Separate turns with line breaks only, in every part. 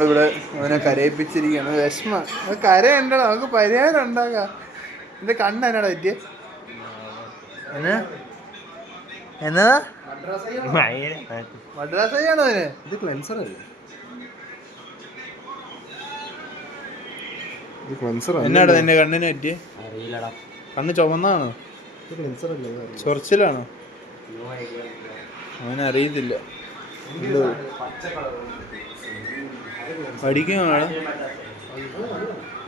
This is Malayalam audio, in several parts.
നമ്മളിവിടെ അവനെ കരയിപ്പിച്ചിരിക്കുകയാണ്. വിഷമ. അത് കരയുണ്ടോ നമുക്ക് പരിഹാരം ഉണ്ടാക്കാം. എന്റെ കണ്ണ് എന്നാടാ പറ്റിയ? എന്നാ? എന്നാ? മദ്രാസയാണോ അവന്? ഇത് ക്ലെൻസർ അല്ലേ? എന്നാടാ നിന്റെ കണ്ണിനെ പറ്റിയ?
അറിയില്ലടാ.
കണ്ണ് ചുമന്നാണോ? ചൊറിച്ചിലാണോ? അവനറിയത്തില്ല. പഠിക്കുവാണോ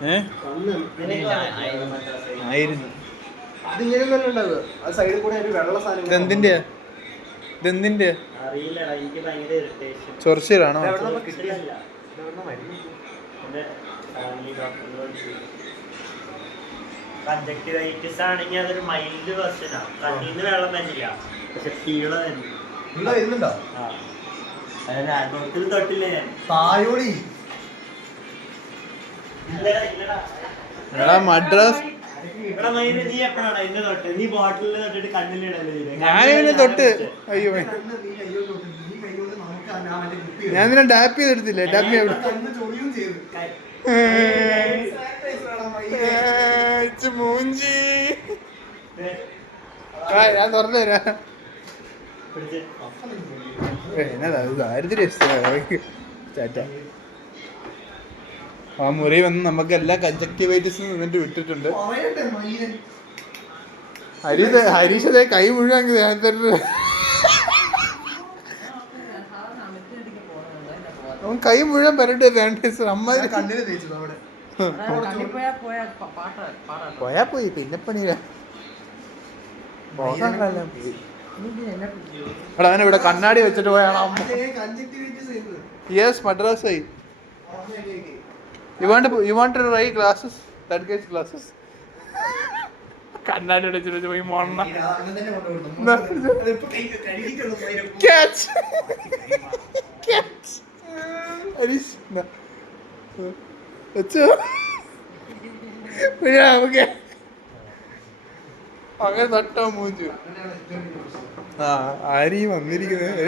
ഏ? ആയിരുന്നു.
ഇതിങ്ങനെ തന്നെ ഉണ്ടാവുക ആ സൈഡിൽ കൂടെ ഒരു വെള്ള സാധനം
ഇതെന്തിന്റെ ചൊറിച്ചിലാണോ?
ആണെങ്കിൽ അതൊരു മൈൽഡ് വെർഷനാ കണ്ണിന്ന് വെള്ളം വരില്ല പക്ഷെ
എടാ മദ്രാസ്
തൊട്ട്?
ഞാനിതിനെ അയ്യോ
ഞാൻ
ഇതിനെ ഡാപ്പ് ചെയ്തെടുത്തില്ലേ ഡാപ്പ് ചെയ്ത്. മൂഞ്ചി. ഞാൻ തുറന്നു തരാം. ആ മുറി വന്ന് നമുക്ക് എല്ലാ കഞ്ചക്ടിവൈറ്റിസും നിന്നിട്ട് വിട്ടിട്ടുണ്ട്.
പറയട്ടെ
ഹരീഷ് കൈ മുഴുവൻ അവൻ കൈ മുഴുവൻ പരട്ടെ സാനിറ്റൈസർ അമ്മ. പോയാ പോയി പിന്നെ പണിയില്ല പോകാൻ പോയി. എടാ അവനെ ഇവിടെ കണ്ണാടി വെച്ചിട്ട് പോയാണ്? യെസ് മദ്രാസായി
ഓർമ്മയിലേക്ക്
you want you want to ride classes third gauge classes കണ്ണാടി വെച്ചിട്ട് പോയി
മയിലെ.
ക്യാച്ച് ക്യാച്ച് എന്നാ. വെച്ചോ. പിന്നെ നമുക്ക് അങ്ങനെ തട്ടോ മൂഞ്ചു. ആ ആരെയും വന്നിരിക്കുന്നത്